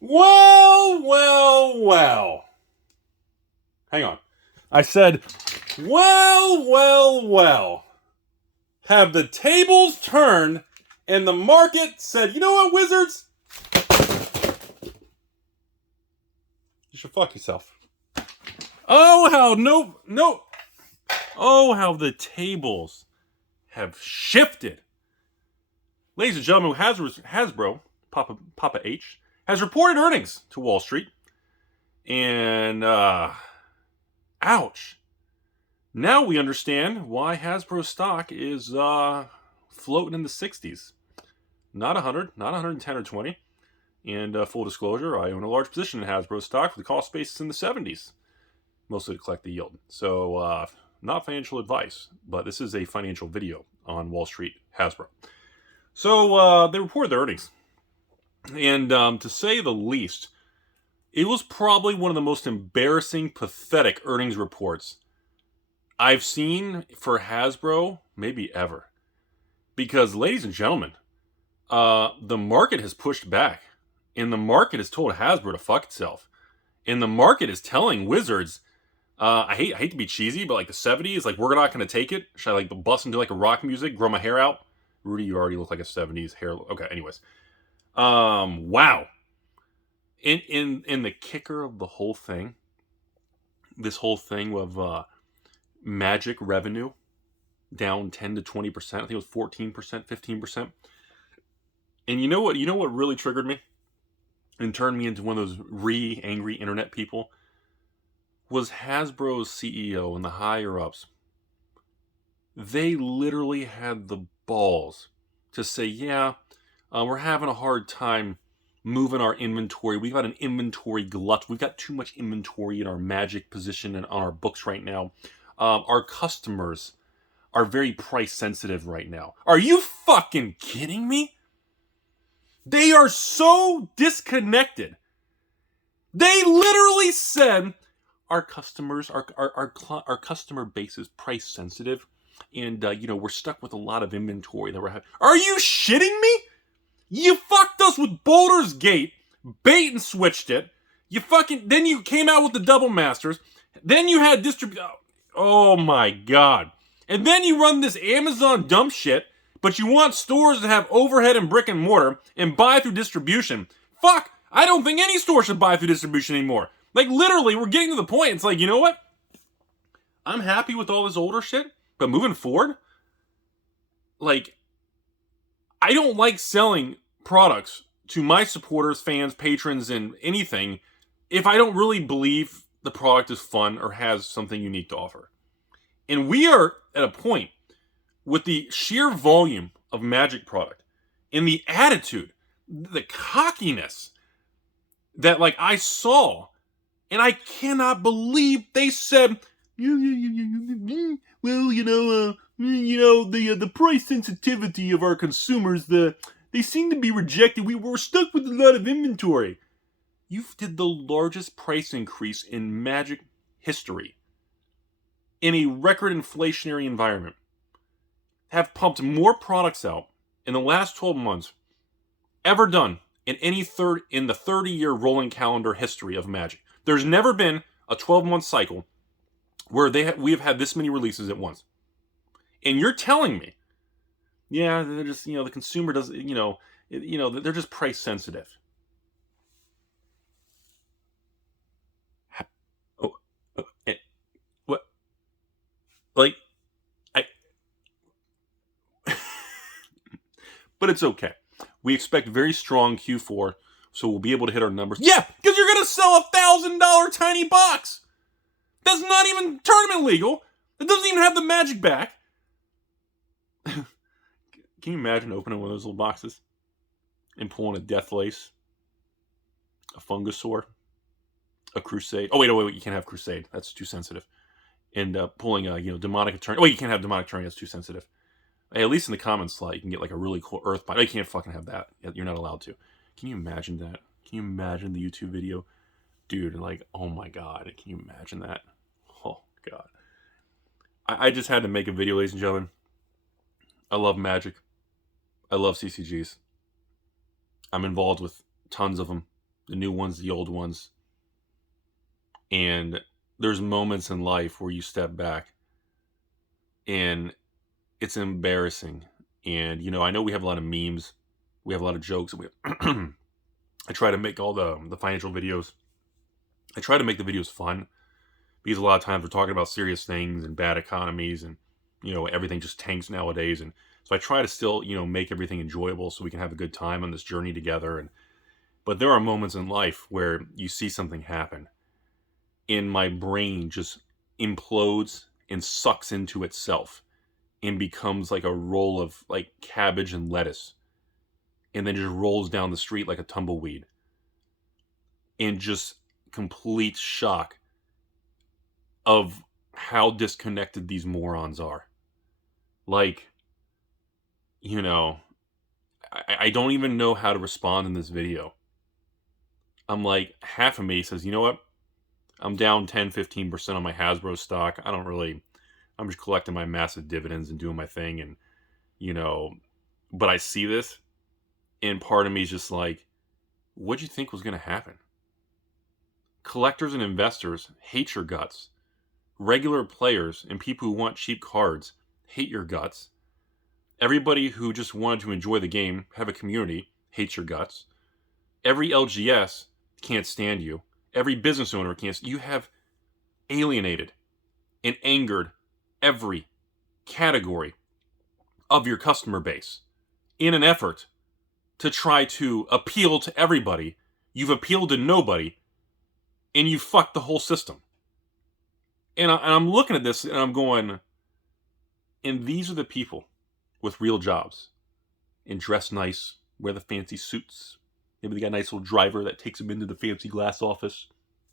Well, well, well. Hang on. I said, well, well, well. Have the tables turned and the market said, you know what, Wizards? You should fuck yourself. Oh, how no. Oh, how the tables have shifted. Ladies and gentlemen, HASBRO, Papa H, has reported earnings to Wall Street. And, ouch. Now we understand why Hasbro stock is floating in the 60s. Not 100, not 110 or 20. And full disclosure, I own a large position in Hasbro stock for the cost basis in the 70s, mostly to collect the yield. So, not financial advice, but this is a financial video on Wall Street, Hasbro. So, they reported their earnings. And to say the least, it was probably one of the most embarrassing, pathetic earnings reports I've seen for Hasbro, maybe ever. Because, ladies and gentlemen, the market has pushed back. And the market has told Hasbro to fuck itself. And the market is telling Wizards, I hate to be cheesy, but like the 70s, like we're not going to take it. Should I like bust into like a rock music, grow my hair out? Rudy, you already look like a 70s hair. Okay, anyways. Wow. In the kicker of the whole thing, this whole thing of Magic revenue down 10 to 20%. I think it was 14%, 15%. And you know what really triggered me and turned me into one of those angry internet people was Hasbro's CEO and the higher ups. They literally had the balls to say, yeah, we're having a hard time moving our inventory. We've got an inventory glut. We've got too much inventory in our Magic position and on our books right now. Our customers are very price sensitive right now. Are you fucking kidding me? They are so disconnected. They literally said our customers, our customer base is price sensitive, and we're stuck with a lot of inventory that we're having. Are you shitting me? You fucked us with Baldur's Gate, bait and switched it. Then you came out with the Double Masters. Then you had Oh my god. And then you run this Amazon dump shit, but you want stores to have overhead and brick and mortar and buy through distribution. Fuck, I don't think any store should buy through distribution anymore. Like literally, we're getting to the point, it's like, you know what? I'm happy with all this older shit, but moving forward, like, I don't like selling products to my supporters, fans, patrons, and anything if I don't really believe the product is fun or has something unique to offer. And we are at a point with the sheer volume of Magic product and the attitude, the cockiness that like I saw, and I cannot believe they said, well, the price sensitivity of our consumers, they seem to be rejected. We were stuck with a lot of inventory. You did the largest price increase in Magic history in a record inflationary environment. Have pumped more products out in the last 12 months ever done in the 30-year rolling calendar history of Magic. There's never been a 12-month cycle where we have had this many releases at once. And you're telling me, yeah, they're just, the consumer doesn't, they're just price sensitive. What? Like, but it's okay. We expect very strong Q4, so we'll be able to hit our numbers. Yeah, because you're going to sell a $1,000 tiny box. That's not even tournament legal. It doesn't even have the Magic back. Can you imagine opening one of those little boxes and pulling a Death Lace, a Fungusaur, a Crusade? Oh, wait, you can't have Crusade. That's too sensitive. And pulling a Demonic Attorney. Oh, you can't have Demonic Attorney. That's too sensitive. Hey, at least in the common slot, you can get like a really cool Earthbind. Oh, you can't fucking have that. You're not allowed to. Can you imagine that? Can you imagine the YouTube video? Dude, like, oh my god. Can you imagine that? Oh, god. I just had to make a video, ladies and gentlemen. I love Magic. I love CCGs. I'm involved with tons of them. the new ones, the old ones. And there's moments in life where you step back and it's embarrassing. And, I know we have a lot of memes. We have a lot of jokes. I try to make all the financial videos. I try to make the videos fun because a lot of times we're talking about serious things and bad economies and, everything just tanks nowadays. And so I try to still, make everything enjoyable so we can have a good time on this journey together. But there are moments in life where you see something happen and my brain just implodes and sucks into itself and becomes like a roll of like cabbage and lettuce, and then just rolls down the street like a tumbleweed, in just complete shock of how disconnected these morons are. Like, I don't even know how to respond in this video. I'm like, half of me says, you know what? I'm down 10, 15% on my Hasbro stock. I'm just collecting my massive dividends and doing my thing. And, but I see this, and part of me is just like, what'd you think was going to happen? Collectors and investors hate your guts. Regular players and people who want cheap cards hate your guts. Everybody who just wanted to enjoy the game, have a community, hates your guts. Every LGS can't stand you. Every business owner can't. You have alienated and angered every category of your customer base in an effort to try to appeal to everybody. You've appealed to nobody, and you fucked the whole system. And I'm looking at this and I'm going, and these are the people with real jobs and dress nice, wear the fancy suits. Maybe they got a nice little driver that takes them into the fancy glass office,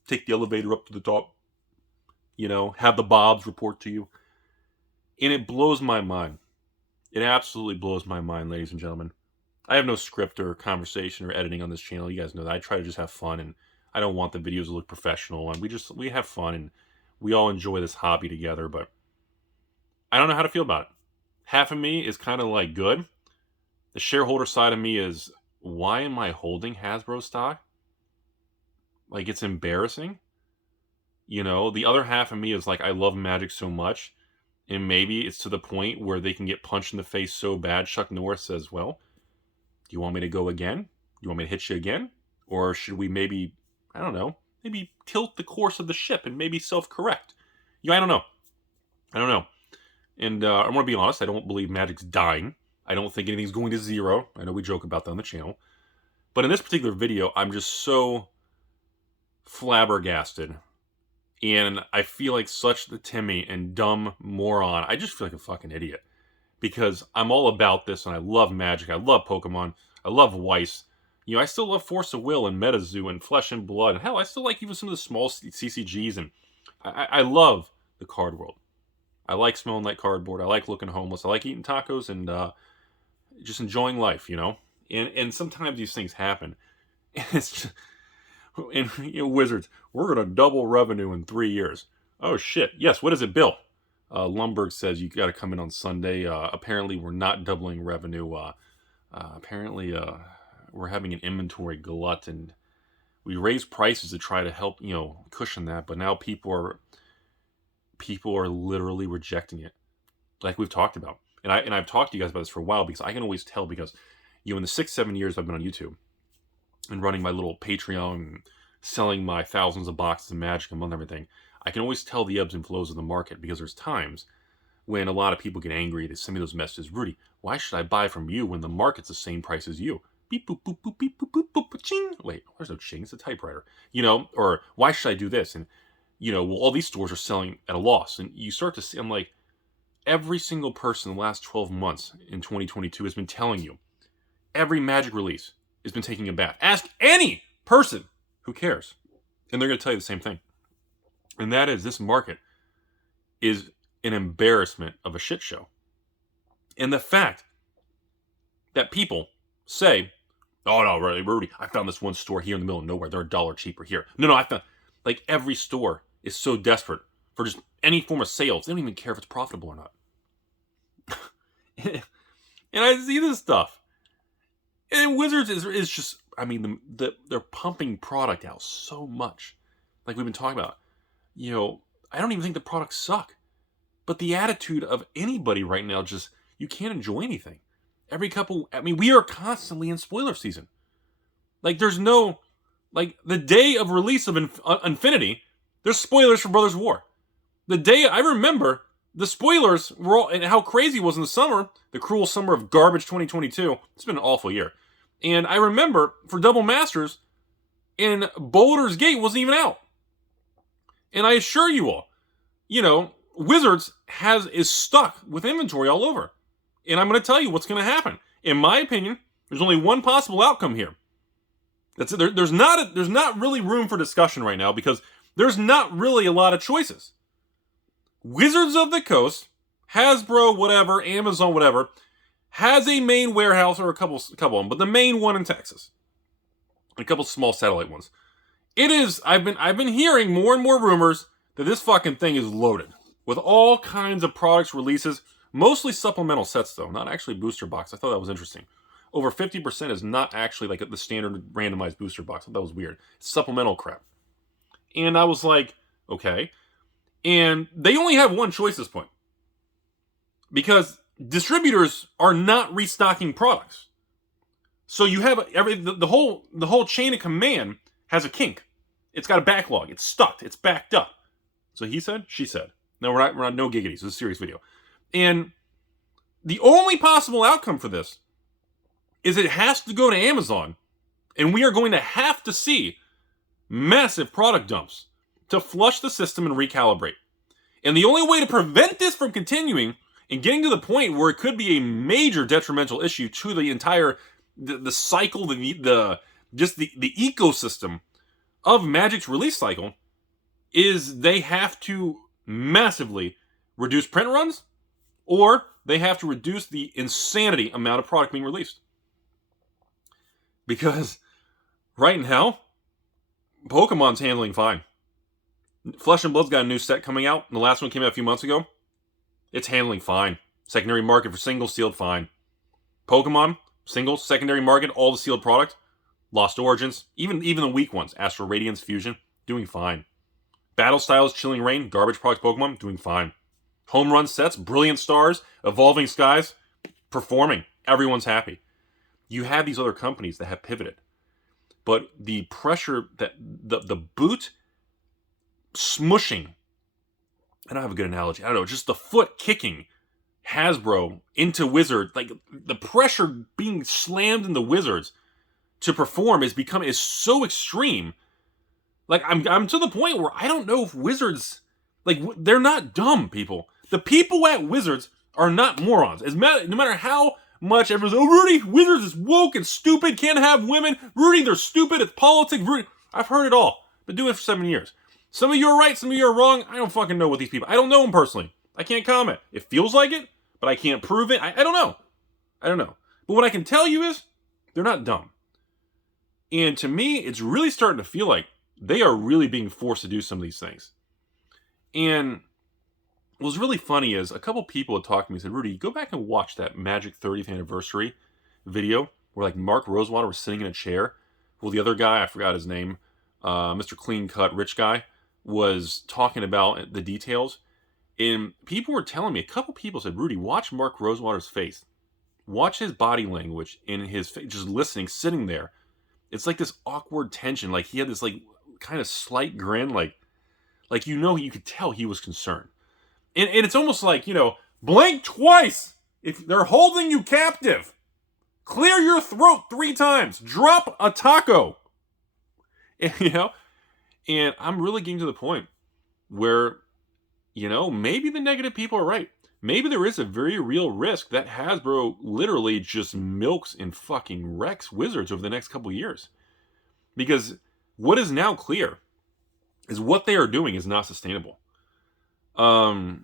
take the elevator up to the top, have the Bobs report to you. And it blows my mind. It absolutely blows my mind, ladies and gentlemen. I have no script or conversation or editing on this channel. You guys know that. I try to just have fun, and I don't want the videos to look professional. And we have fun, and we all enjoy this hobby together, but I don't know how to feel about it. Half of me is kind of like good. The shareholder side of me is, why am I holding Hasbro stock? Like, it's embarrassing. The other half of me is like, I love Magic so much, and maybe it's to the point where they can get punched in the face so bad, Chuck Norris says, well, do you want me to go again? Do you want me to hit you again? Or should we maybe, I don't know, maybe tilt the course of the ship and maybe self-correct? I don't know. And I want to be honest, I don't believe Magic's dying. I don't think anything's going to zero. I know we joke about that on the channel. But in this particular video, I'm just so flabbergasted. And I feel like such the Timmy and dumb moron. I just feel like a fucking idiot. Because I'm all about this, and I love Magic. I love Pokemon. I love Weiss. I still love Force of Will and MetaZoo and Flesh and Blood. And hell, I still like even some of the small CCGs. And I love the card world. I like smelling like cardboard. I like looking homeless. I like eating tacos and just enjoying life, And sometimes these things happen. And it's just, and Wizards, we're going to double revenue in 3 years. Oh, shit. Yes, what is it, Bill? Lumberg says you got to come in on Sunday. Apparently, we're not doubling revenue. Apparently, we're having an inventory glut, and we raised prices to try to help, cushion that. But now people are literally rejecting it, like we've talked about. And I've talked to you guys about this for a while, because I can always tell, because in the 6-7 years I've been on YouTube and running my little Patreon and selling my thousands of boxes of Magic a month and everything, I can always tell the ebbs and flows of the market, because there's times when a lot of people get angry. They send me those messages, Rudy, why should I buy from you when the market's the same price as you? Beep, boop, boop, boop, beep, boop, boop, boop, ching. Wait, there's no ching, it's a typewriter. Or why should I do this? And, well, all these stores are selling at a loss. And you start to see, I'm like, every single person in the last 12 months in 2022 has been telling you, every Magic release has been taking a bath. Ask any person who cares, and they're going to tell you the same thing. And that is, this market is an embarrassment of a shit show. And the fact that people say, oh, no, Rudy, I found this one store here in the middle of nowhere. They're $1 cheaper here. No, I found, like, every store is so desperate for just any form of sales. They don't even care if it's profitable or not. And I see this stuff. And Wizards is just I mean, they're pumping product out so much, like we've been talking about. You know, I don't even think the products suck, but the attitude of anybody right now, just, you can't enjoy anything. I mean, we are constantly in spoiler season. Like, there's no, like, the day of release of Infinity, there's spoilers for Brothers War. The day, I remember, the spoilers were all, and how crazy it was in the summer, the cruel summer of garbage 2022. It's been an awful year. And I remember, for Double Masters, and Baldur's Gate wasn't even out. And I assure you all, you know, Wizards is stuck with inventory all over. And I'm going to tell you what's going to happen. In my opinion, there's only one possible outcome here. That's it. There's not really room for discussion right now because there's not really a lot of choices. Wizards of the Coast, Hasbro, whatever, Amazon, whatever, has a main warehouse, or a couple of them, but the main one in Texas, a couple small satellite ones. It is. I've been hearing more and more rumors that this fucking thing is loaded with all kinds of products releases, mostly supplemental sets though, not actually booster box. I thought that was interesting. Over 50% is not actually like the standard randomized booster box. I thought that was weird. It's supplemental crap. And I was like, okay. And they only have one choice at this point, because distributors are not restocking products. So you have the whole chain of command has a kink. It's got a backlog. It's stuck. It's backed up. So he said, she said. No, we're not no giggities. It's a serious video. And the only possible outcome for this is it has to go to Amazon, and we are going to have to see massive product dumps to flush the system and recalibrate. And the only way to prevent this from continuing and getting to the point where it could be a major detrimental issue to the entire the cycle, the ecosystem of Magic's release cycle, is they have to massively reduce print runs, or they have to reduce the insanity amount of product being released. Because right now, Pokemon's handling fine. Flesh and Blood's got a new set coming out, and the last one came out a few months ago. It's handling fine. Secondary market for single sealed, fine. Pokemon, single, secondary market, all the sealed product. Lost Origins, even the weak ones, Astral Radiance, Fusion, doing fine. Battle Styles, Chilling Reign, garbage product Pokemon, doing fine. Home run sets, Brilliant Stars, Evolving Skies, performing. Everyone's happy. You have these other companies that have pivoted. But the pressure, that the boot smushing, I don't have a good analogy, I don't know, just the foot kicking Hasbro into Wizard, like the pressure being slammed in the Wizards to perform is so extreme. Like, I'm to the point where I don't know if Wizards, like, they're not dumb people. The people at Wizards are not morons. No matter how much everyone's, oh, Rudy, Wizards is woke and stupid, can't have women. Rudy, they're stupid, it's politics. Rudy, I've heard it all. Been doing it for 7 years. Some of you are right, some of you are wrong. I don't fucking know what these people, I don't know them personally. I can't comment. It feels like it, but I can't prove it. I don't know. I don't know. But what I can tell you is, they're not dumb. And to me, it's really starting to feel like they are really being forced to do some of these things. And what was really funny is a couple people had talked to me and said, Rudy, go back and watch that Magic 30th anniversary video where like Mark Rosewater was sitting in a chair. Well, the other guy, I forgot his name, Mr. Clean Cut Rich Guy, was talking about the details. And people were telling me, a couple people said, Rudy, watch Mark Rosewater's face. Watch his body language in his face, just listening, sitting there. It's like this awkward tension. Like he had this like kind of slight grin, like you could tell he was concerned. And it's almost like, blink twice if they're holding you captive. Clear your throat 3 times. Drop a taco. And, and I'm really getting to the point where, maybe the negative people are right. Maybe there is a very real risk that Hasbro literally just milks and fucking wrecks Wizards over the next couple years. Because what is now clear is what they are doing is not sustainable. Most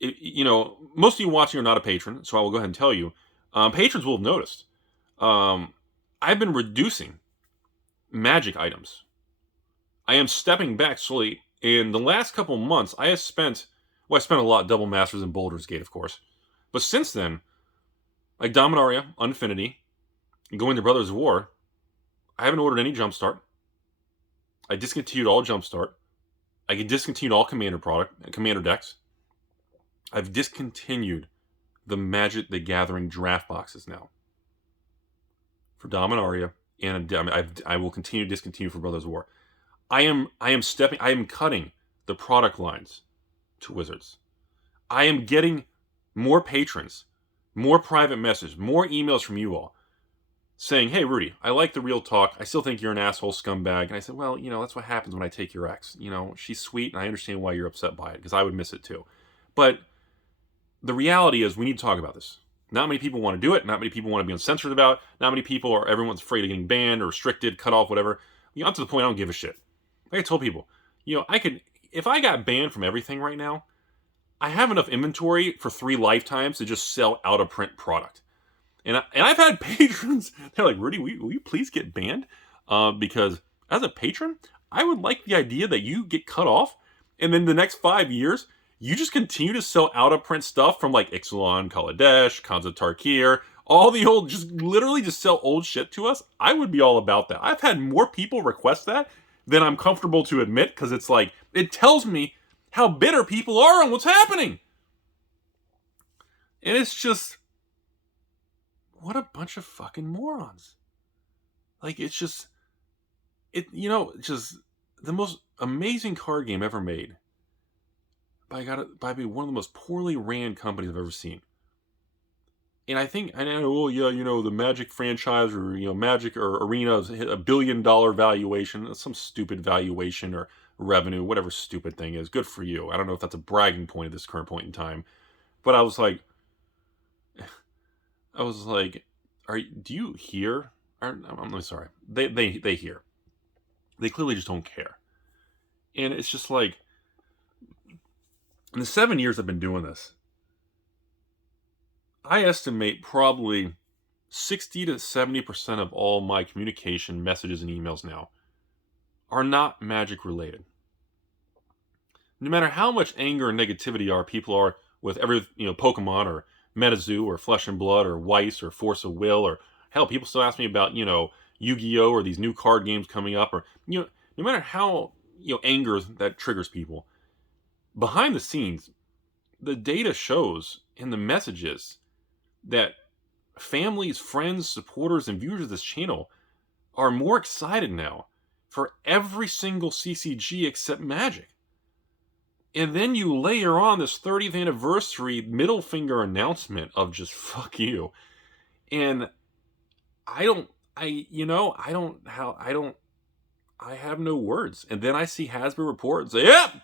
of you watching are not a patron, so I will go ahead and tell you. Patrons will have noticed. I've been reducing Magic items. I am stepping back slowly. In the last couple months, I spent a lot Double Masters and Baldur's Gate, of course. But since then, like Dominaria, Infinity, and going to Brothers War, I haven't ordered any Jumpstart. I discontinued all Jumpstart. I discontinued all Commander decks. I've discontinued the Magic the Gathering draft boxes now for Dominaria, and I will continue to discontinue for Brothers of War. I am cutting the product lines to Wizards. I am getting more patrons, more private messages, more emails from you all saying, "Hey, Rudy, I like the real talk. I still think you're an asshole scumbag." And I said, "Well, that's what happens when I take your ex. She's sweet, and I understand why you're upset by it, because I would miss it too. But the reality is we need to talk about this. Not many people want to do it. Not many people want to be uncensored about it. Not many people everyone's afraid of getting banned or restricted, cut off, whatever. I'm to the point I don't give a shit. Like I told people, if I got banned from everything right now, I have enough inventory for 3 lifetimes to just sell out of print product. And I've had patrons, they're like, "Rudy, will you please get banned? Because as a patron, I would like the idea that you get cut off, and then the next 5 years, you just continue to sell out-of-print stuff from like Ixalan, Kaladesh, Khans of Tarkir, all the old, just literally just sell old shit to us." I would be all about that. I've had more people request that than I'm comfortable to admit, because it's like, it tells me how bitter people are on what's happening. And it's just, what a bunch of fucking morons. Like, it's just the most amazing card game ever made by one of the most poorly ran companies I've ever seen. And I know, the Magic franchise, or, Magic or Arena hit $1 billion valuation, some stupid valuation or revenue, whatever stupid thing is. Good for you. I don't know if that's a bragging point at this current point in time. But I was like, do you hear? I'm sorry. They hear. They clearly just don't care. And it's just like, in the 7 years I've been doing this, I estimate probably 60 to 70% of all my communication, messages, and emails now are not Magic related. No matter how much anger and negativity people are with every, Pokemon or MetaZoo or Flesh and Blood or Weiss or Force of Will, or hell, people still ask me about, Yu-Gi-Oh! Or these new card games coming up, or, no matter how, anger that triggers people, behind the scenes, the data shows in the messages that families, friends, supporters, and viewers of this channel are more excited now for every single CCG except Magic. And then you layer on this 30th anniversary middle finger announcement of just fuck you. And I have no words. And then I see HASBRO report and say, "Yep,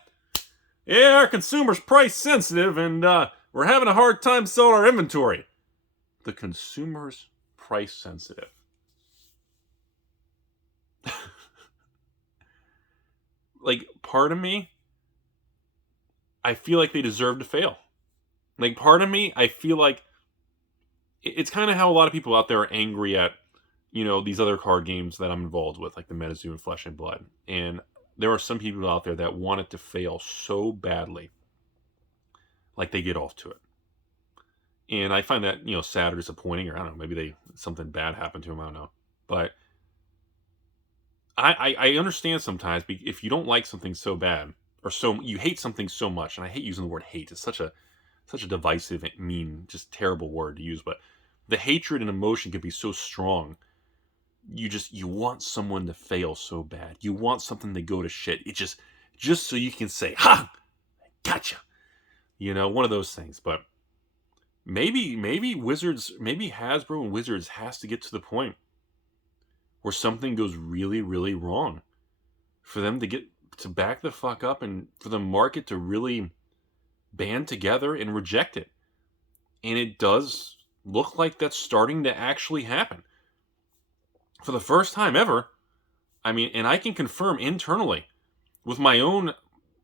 yeah, our consumer's price sensitive, and we're having a hard time selling our inventory." The consumer's price sensitive. Like, part of me, I feel like they deserve to fail. Like, part of me, I feel like it's kind of how a lot of people out there are angry at, these other card games that I'm involved with, like the MetaZoo and Flesh and Blood. And there are some people out there that want it to fail so badly, like they get off to it. And I find that, sad or disappointing, or I don't know, maybe something bad happened to them, I don't know. But I understand sometimes, if you don't like something so bad, or you hate something so much, and I hate using the word hate. It's such a divisive, mean, just terrible word to use. But the hatred and emotion can be so strong. You want someone to fail so bad. You want something to go to shit. It just so you can say, "Ha, gotcha." One of those things. But maybe Hasbro and Wizards has to get to the point where something goes really, really wrong for them to back the fuck up, and for the market to really band together and reject it. And it does look like that's starting to actually happen. For the first time ever, and I can confirm internally with my own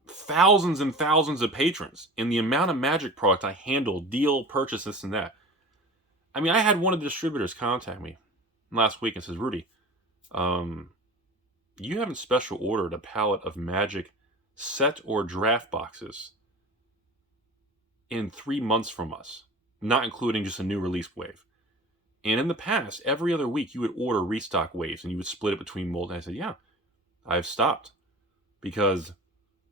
thousands and thousands of patrons, in the amount of Magic product I handle, deal, purchase, this and that. I had one of the distributors contact me last week and says, "Rudy, you haven't special ordered a pallet of Magic set or draft boxes in 3 months from us, not including just a new release wave. And in the past, every other week, you would order restock waves and you would split it between mold. And I said, yeah, I've stopped. Because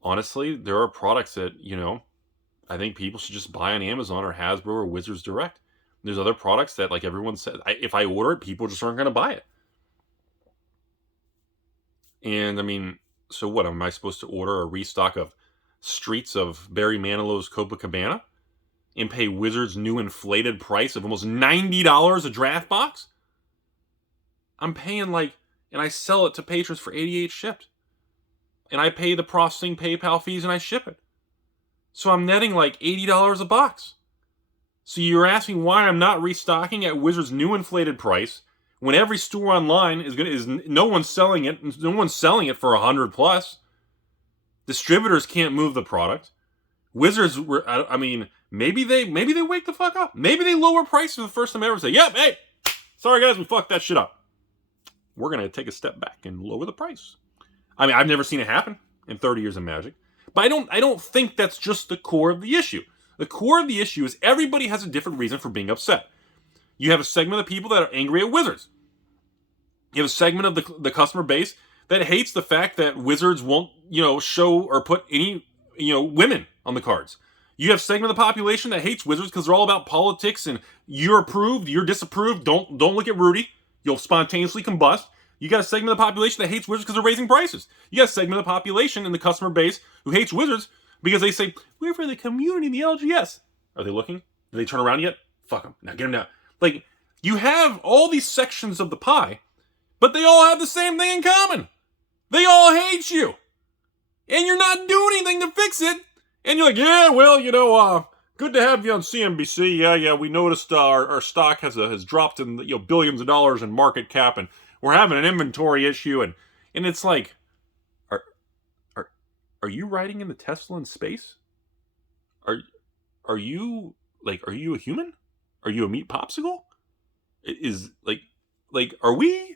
honestly, there are products that, I think people should just buy on Amazon or Hasbro or Wizards Direct. There's other products that, like everyone said, if I order it, people just aren't going to buy it. And I mean, so what? Am I supposed to order a restock of Streets of Barry Manilow's Copacabana and pay Wizards' new inflated price of almost $90 a draft box? I'm paying and I sell it to patrons for $88 shipped. And I pay the processing PayPal fees and I ship it. So I'm netting like $80 a box. So you're asking why I'm not restocking at Wizards' new inflated price when every store online is no one's selling it. No one's selling it for $100 plus. Distributors can't move the product. Wizards maybe they wake the fuck up. Maybe they lower prices for the first time ever and say, "Yep, hey, sorry guys, we fucked that shit up. We're gonna take a step back and lower the price." I mean, I've never seen it happen in 30 years of Magic, but I don't think that's just the core of the issue. The core of the issue is everybody has a different reason for being upset. You have a segment of people that are angry at Wizards. You have a segment of the customer base that hates the fact that Wizards won't, show or put any, women on the cards. You have a segment of the population that hates Wizards because they're all about politics and you're approved, you're disapproved. Don't look at Rudy. You'll spontaneously combust. You got a segment of the population that hates Wizards because they're raising prices. You got a segment of the population in the customer base who hates Wizards because they say, we're for the community in the LGS. Are they looking? Did they turn around yet? Fuck them. Now get them down. You have all these sections of the pie, but they all have the same thing in common. They all hate you. And you're not doing anything to fix it. And you're like, yeah, well, good to have you on CNBC. Yeah, we noticed our stock has dropped in billions of dollars in market cap, and we're having an inventory issue. And it's like, are you riding in the Tesla in space? Are you a human? Are you a meat popsicle? Are we?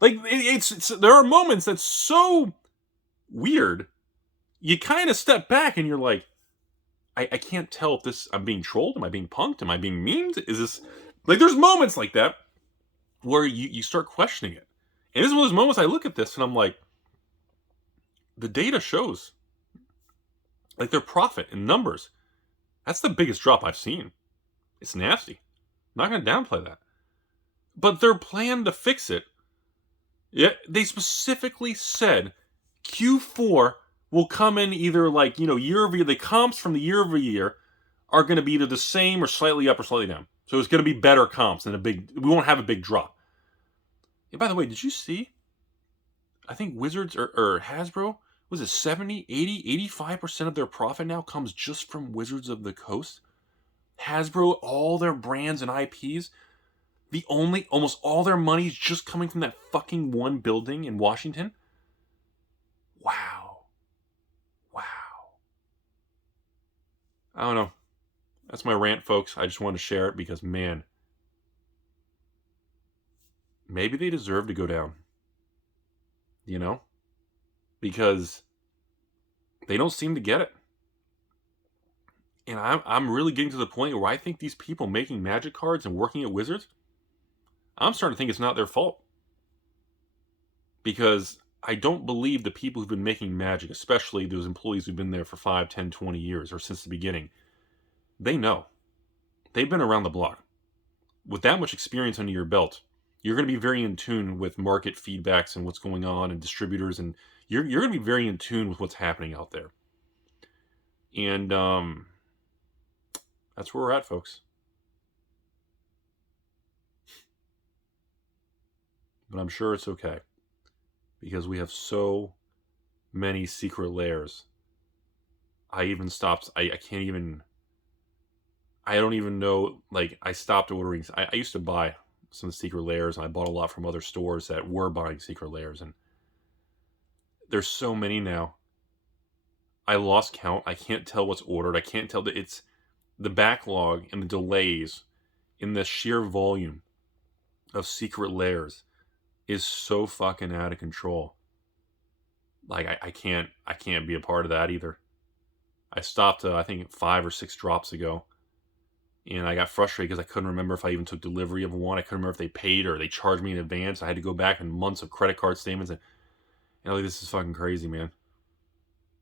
There are moments that's so weird. You kind of step back and you're like, I can't tell if I'm being trolled. Am I being punked? Am I being memed? Is this there's moments like that where you start questioning it. And this is one of those moments I look at this and I'm like, the data shows their profit in numbers. That's the biggest drop I've seen. It's nasty. I'm not going to downplay that. But their plan to fix it, they specifically said Q4 will come in either year over year. The comps from the year over year are going to be either the same or slightly up or slightly down. So it's going to be better comps than we won't have a big drop. And by the way, did you see? I think Wizards or Hasbro, was it 70, 80, 85% of their profit now comes just from Wizards of the Coast? Hasbro, all their brands and IPs, almost all their money is just coming from that fucking one building in Washington? Wow. I don't know. That's my rant, folks. I just wanted to share it because, man, maybe they deserve to go down. Because they don't seem to get it. And I'm really getting to the point where I think these people making Magic cards and working at Wizards, I'm starting to think it's not their fault. Because I don't believe the people who've been making Magic, especially those employees who've been there for 5, 10, 20 years or since the beginning, they know. They've been around the block. With that much experience under your belt, you're going to be very in tune with market feedbacks and what's going on and distributors, and you're going to be very in tune with what's happening out there. And that's where we're at, folks. But I'm sure it's okay. Because we have so many secret layers. I even stopped. I don't even know. I stopped ordering. I used to buy some secret layers, and I bought a lot from other stores that were buying secret layers. And there's so many now. I lost count. I can't tell what's ordered. I can't tell that it's the backlog and the delays in the sheer volume of secret layers is so fucking out of control. I can't be a part of that either. I stopped I think 5 or 6 drops ago. And I got frustrated because I couldn't remember if I even took delivery of one. I couldn't remember if they paid or they charged me in advance. I had to go back in months of credit card statements. And like, this is fucking crazy, man.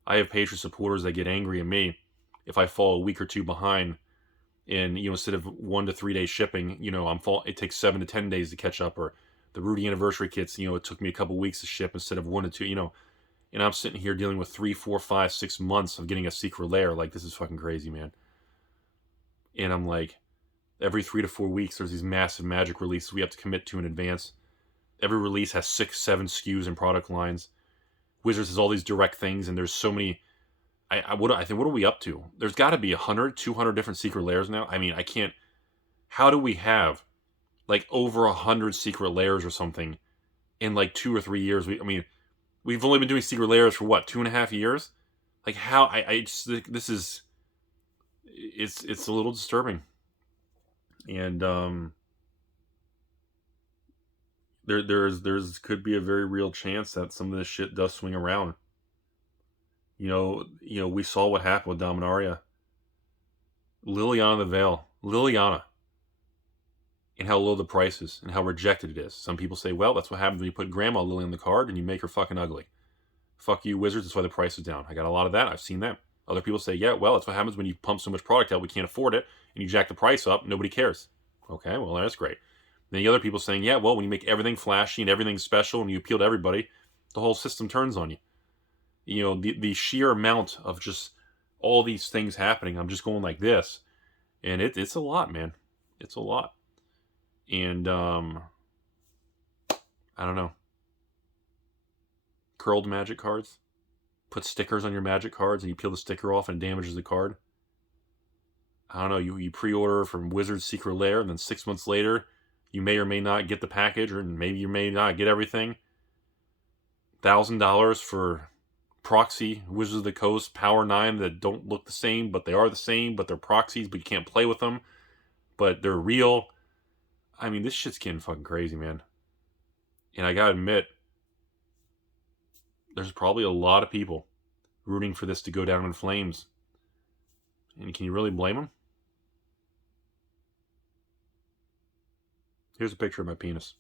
I have Patriot supporters that get angry at me if I fall a week or two behind. And, instead of 1 to 3 days shipping, it takes 7 to 10 days to catch up. Or the Rudy anniversary kits, it took me a couple weeks to ship instead of 1 to 2, and I'm sitting here dealing with 3, 4, 5, 6 months of getting a secret layer. Like, this is fucking crazy, man. And I'm like, every 3 to 4 weeks, there's these massive magic releases we have to commit to in advance. Every release has 6, 7 SKUs and product lines. Wizards has all these direct things, and there's so many. I think, what are we up to? There's got to be 100, 200 different secret layers now. I mean, I can't. How do we have like over 100 secret layers or something in like 2 or 3 years? We've only been doing secret layers for what, 2.5 years? Like, how? I just, this is. It's a little disturbing, and there's could be a very real chance that some of this shit does swing around. We saw what happened with Dominaria. Liliana the Veil. Liliana. And how low the price is and how rejected it is. Some people say, well, that's what happens when you put Grandma Lily on the card and you make her fucking ugly. Fuck you, Wizards. That's why the price is down. I got a lot of that. I've seen that. Other people say, yeah, well, that's what happens when you pump so much product out we can't afford it and you jack the price up. Nobody cares. Okay, well, that's great. Then the other people saying, yeah, well, when you make everything flashy and everything special and you appeal to everybody, the whole system turns on you. The sheer amount of just all these things happening, I'm just going like this. And it's a lot, man. It's a lot. And, I don't know. Curled magic cards. Put stickers on your magic cards and you peel the sticker off and it damages the card. I don't know. You pre-order from Wizard's Secret Lair and then 6 months later, you may or may not get the package, or maybe you may not get everything. $1,000 for proxy Wizards of the Coast Power 9 that don't look the same, but they are the same, but they're proxies, but you can't play with them, but they're real. I mean, this shit's getting fucking crazy, man. And I gotta admit, there's probably a lot of people rooting for this to go down in flames. And can you really blame them? Here's a picture of my penis.